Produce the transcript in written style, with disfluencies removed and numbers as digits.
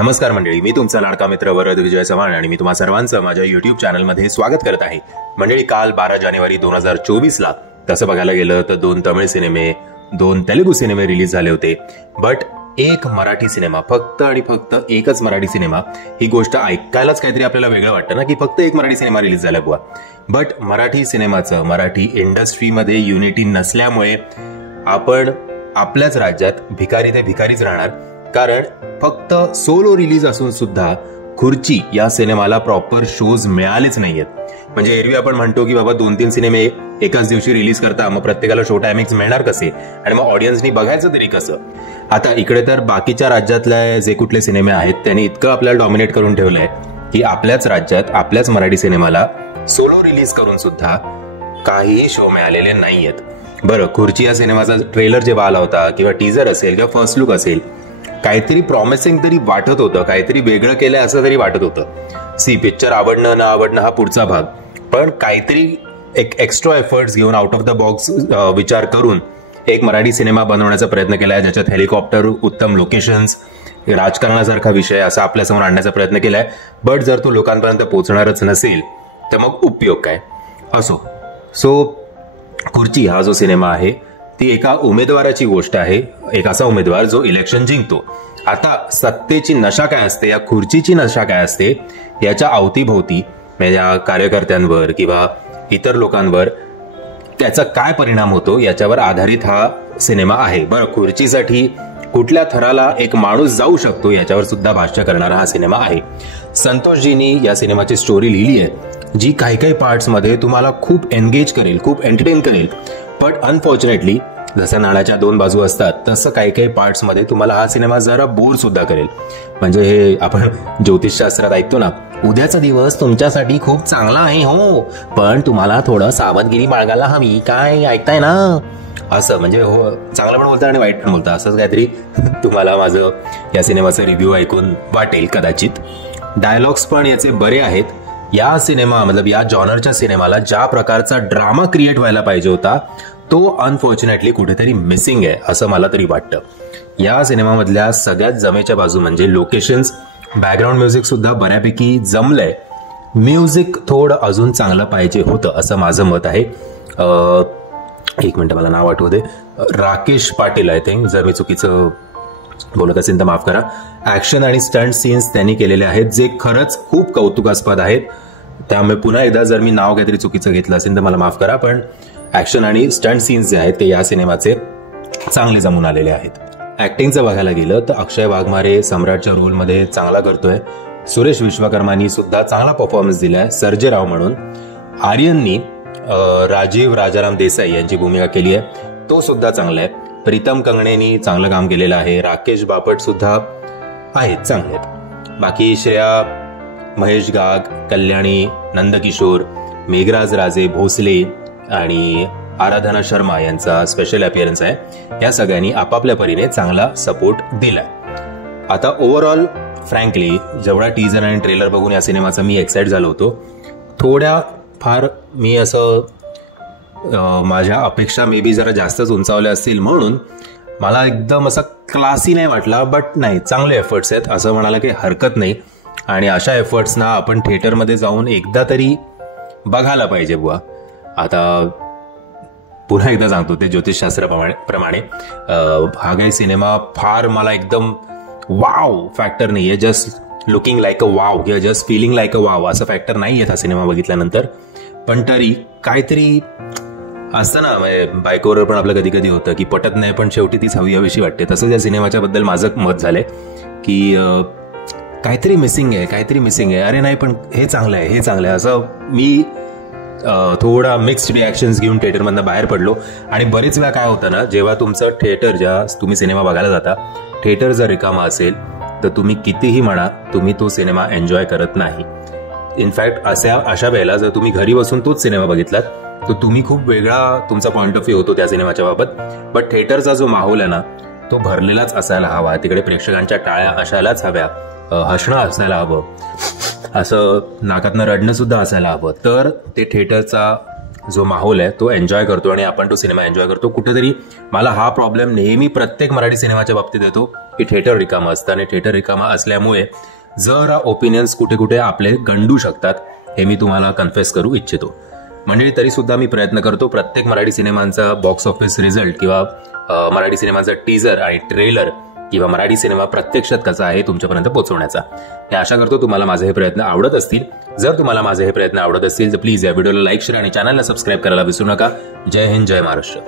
नमस्कार मंडळी, मी तुमचा लाडका मित्र वरद विजय चव्हाण आणि मी तुम्हा सर्वांचं माझ्या युट्यूब चॅनलमध्ये स्वागत करत आहे. मंडळी, काल 12 जानेवारी 2024ला तसं बघायला गेलं तर 2 तमिळ सिनेमे, 2 तेलुगू सिनेमे रिलीज झाले होते. बट एक मराठी सिनेमा, फक्त आणि फक्त एकच मराठी सिनेमा. ही गोष्ट ऐकायलाच काहीतरी आपल्याला वेगळं वाटतं ना, की फक्त एक मराठी सिनेमा रिलीज झाला बुवा. बट मराठी सिनेमाचं, मराठी इंडस्ट्रीमध्ये युनिटी नसल्यामुळे आपण आपल्याच राज्यात भिकारी ते भिकारीच राहणार. कारण फक्त सोलो रिलीज असून सुद्धा खुर्ची या सिनेमाला प्रॉपर शोज मिळालेच नाहीयेत. म्हणजे एरवी आपण म्हणतो की बाबा 2-3 सिनेमे एकाच दिवशी रिलीज करता, मग प्रत्येकाला शो टायमिंग्स मिळणार कसे आणि मग ऑडियन्सनी बघायचं तरी कसं. आता इकडे तर बाकीच्या राज्यातले जे कुठले सिनेमे आहेत त्यांनी इतकं आपल्याला डॉमिनेट करून ठेवलंय की आपल्याच राज्यात आपल्याच मराठी सिनेमाला सोलो रिलीज करून सुद्धा काहीही शो मिळालेले नाहीयेत. बरं, खुर्ची या सिनेमाचा ट्रेलर जेव्हा आला होता किंवा टीजर असेल किंवा फर्स्ट लुक असेल, काहीतरी प्रॉमिसिंग तरी वाटत होतं, काहीतरी वेगळं केलंय असं तरी वाटत होतं. पिक्चर आवडणं ना आवडणं हा पुढचा भाग, पण काहीतरी एक एक्स्ट्रा एफर्ट्स घेऊन आउट ऑफ द बॉक्स विचार करून एक मराठी सिनेमा बनवण्याचा प्रयत्न केलाय, ज्याच्यात हेलिकॉप्टर, उत्तम लोकेशन्स, राजकारणासारखा विषय असा आपल्यासमोर आणण्याचा प्रयत्न केलाय. बट जर तो लोकांपर्यंत पोहोचणारच नसेल तर मग उपयोग काय. असो, खुर्ची हा जो सिनेमा आहे ती एका उमेदवाराची गोष्ट आहे. एक असा उमेदवार जो इलेक्शन जिंकतो. आता सत्तेची नशा काय असते, या खुर्चीची नशा काय असते, याच्या अवतीभोवती या कार्यकर्त्यांवर किंवा इतर लोकांवर त्याचा काय परिणाम होतो याच्यावर आधारित हा सिनेमा आहे. बरं, खुर्चीसाठी कुठल्या थराला एक माणूस जाऊ शकतो याच्यावर सुद्धा भाष्य करणारा हा सिनेमा आहे. संतोषजींनी या सिनेमाची स्टोरी लिहिली आहे, जी काही काही पार्ट्समध्ये तुम्हाला खूप एंगेज करेल, खूप एंटरटेन करेल. बट अनफॉर्च्युनेटली जसं नाण्याच्या 2 बाजू असतात तसं काही काही पार्ट्समध्ये तुम्हाला हा सिनेमा जरा बोर सुद्धा करेल. म्हणजे हे आपण ज्योतिषशास्त्रात ऐकतो ना, उद्याचा दिवस तुमच्यासाठी खूप चांगला आहे हो, पण तुम्हाला थोडं सावधगिरी बाळगायला हवी, काय ऐकताय ना, असं. म्हणजे हो, चांगलं पण बोलता आणि वाईट पण बोलता, असंच काहीतरी तुम्हाला माझं या सिनेमाचं रिव्ह्यू ऐकून वाटेल कदाचित. डायलॉग्स पण याचे बरे आहेत. या या जॉनरच्या सिनेमाला ज्या प्रकारचा ड्रामा क्रिएट व्हायला पाहिजे होता तो अनफॉर्च्युनेटली कुठेतरी मिसिंग आहे असं मला तरी वाटतं. या सिनेमामधल्या सगळ्यात जमेच्या बाजू म्हणजे लोकेशन्स, बॅकग्राऊंड म्युझिक सुद्धा बऱ्यापैकी जमलंय. म्युझिक थोडं अजून चांगलं पाहिजे होतं असं माझं मत आहे. एक मिनिट, मला नाव आठवू दे. राकेश पाटील, आय थिंक, जर मी चुकीचं बोलत असेल तर माफ करा. ऍक्शन आणि स्टंट सीन्स त्यांनी केलेले आहेत जे खरंच खूप कौतुकास्पद आहेत. त्यामुळे पुन्हा एकदा जर मी नाव काहीतरी चुकीचं घेतलं असेल तर मला माफ करा, पण ऍक्शन आणि स्टंट सीन्स जे आहेत ते या सिनेमाचे चांगले जमून आलेले आहेत. ऍक्टिंगचं बघायला गेलं तर अक्षय वाघमारे सम्राटच्या रोलमध्ये चांगला करतोय. सुरेश विश्वकर्मानी सुद्धा चांगला परफॉर्मन्स दिलाय सर्जे राव म्हणून. आर्यननी राजीव राजाराम देसाई यांची भूमिका केली आहे, तो सुद्धा चांगला आहे. प्रीतम कंगणेनी चांगलं काम केलेलं आहे. राकेश बापट सुद्धा आहेत, चांगले आहेत. बाकी श्रेया, महेश गाग, कल्याणी, नंदकिशोर, मेघराज राजे भोसले आणि आराधना शर्मा यांचा स्पेशल अपीअरन्स आहे. या सगळ्यांनी आपापल्या परीने चांगला सपोर्ट दिलाय. आता ओव्हरऑल फ्रँकली जेवढा टीजर आणि ट्रेलर बघून या सिनेमाचा मी एक्साइट झालो होतो, थोड्या फार मी असं माझ्या अपेक्षा मे बी जरा जास्तच उंचावल्या असतील म्हणून मला एकदम असा क्लासी नाही वाटला. बट नाही, चांगले एफर्ट्स आहेत असं म्हणायला काही हरकत नाही. आणि अशा एफर्ट्सना आपण थिएटरमध्ये जाऊन एकदा तरी बघायला पाहिजे बुवा. आता पुन्हा एकदा सांगतो, ते ज्योतिषशास्त्राप्रमाणे हा काही सिनेमा फार मला एकदम वाव फॅक्टर नाहीये, just looking like a wow किंवा just feeling like a wow असं फॅक्टर नाहीये हा सिनेमा बघितल्यानंतर. पण तरी काहीतरी असतं ना, बायकोवर पण आपलं कधी कधी होतं की पटत नाही पण शेवटी तीच हवीशी वाटते. तसंच या सिनेमाच्या बद्दल माझं मत झालंय की काहीतरी मिसिंग आहे. अरे नाही, पण हे चांगलं आहे असं मी थोडा मिक्स्ड रिॲक्शन्स घेऊन थिएटरमधनं बाहेर पडलो. आणि बरेच वेळा काय होतं ना, जेव्हा तुमचं थिएटर, ज्या तुम्ही सिनेमा बघायला जाता, थिएटर जर रिकामा असेल तर तुम्ही कितीही म्हणा, तुम्ही तो सिनेमा एन्जॉय करत नाही. इनफॅक्ट अशा वेळेला जर तुम्ही घरी बसून तोच सिनेमा बघितलात तर तुम्ही खूप वेगळा तुमचा पॉइंट ऑफ व्ह्यू होतो त्या सिनेमाच्या बाबत. बट थिएटरचा जो माहोल आहे ना, तो भरलेलाच असायला हवा. तिकडे प्रेक्षकांच्या टाळ्या असायलाच हव्या, हसणं असायला हवं, असं नाकातनं रडणं सुद्धा असायला हवं. तर ते थिएटरचा जो माहोल आहे तो एन्जॉय करतो आणि आपण तो सिनेमा एन्जॉय करतो. कुठेतरी मला हा प्रॉब्लेम नेहमी प्रत्येक मराठी सिनेमाच्या बाबतीत येतो की थिएटर रिकामं असतं आणि थिएटर रिकामं असल्यामुळे जरा ओपिनियन्स कुठे कुठे आपले गंडू शकतात, हे मी तुम्हाला कन्फेस करू इच्छितो. म्हणजे तरी सुद्धा मी प्रयत्न करतो प्रत्येक मराठी सिनेमांचा बॉक्स ऑफिस रिझल्ट किंवा मराठी सिनेमाचा टीजर आणि ट्रेलर किंवा मराठी सिनेमा प्रत्यक्षात कसा आहे तुमच्यापर्यंत पोहोचवण्याचा. हे आशा करतो तुम्हाला माझे हे प्रयत्न आवडत असतील. जर तुम्हाला माझे हे प्रयत्न आवडत असतील तर प्लीज या व्हिडिओला लाईक, शेअर आणि चॅनलला सबस्क्राईब करायला विसरू नका. जय हिंद, जय महाराष्ट्र.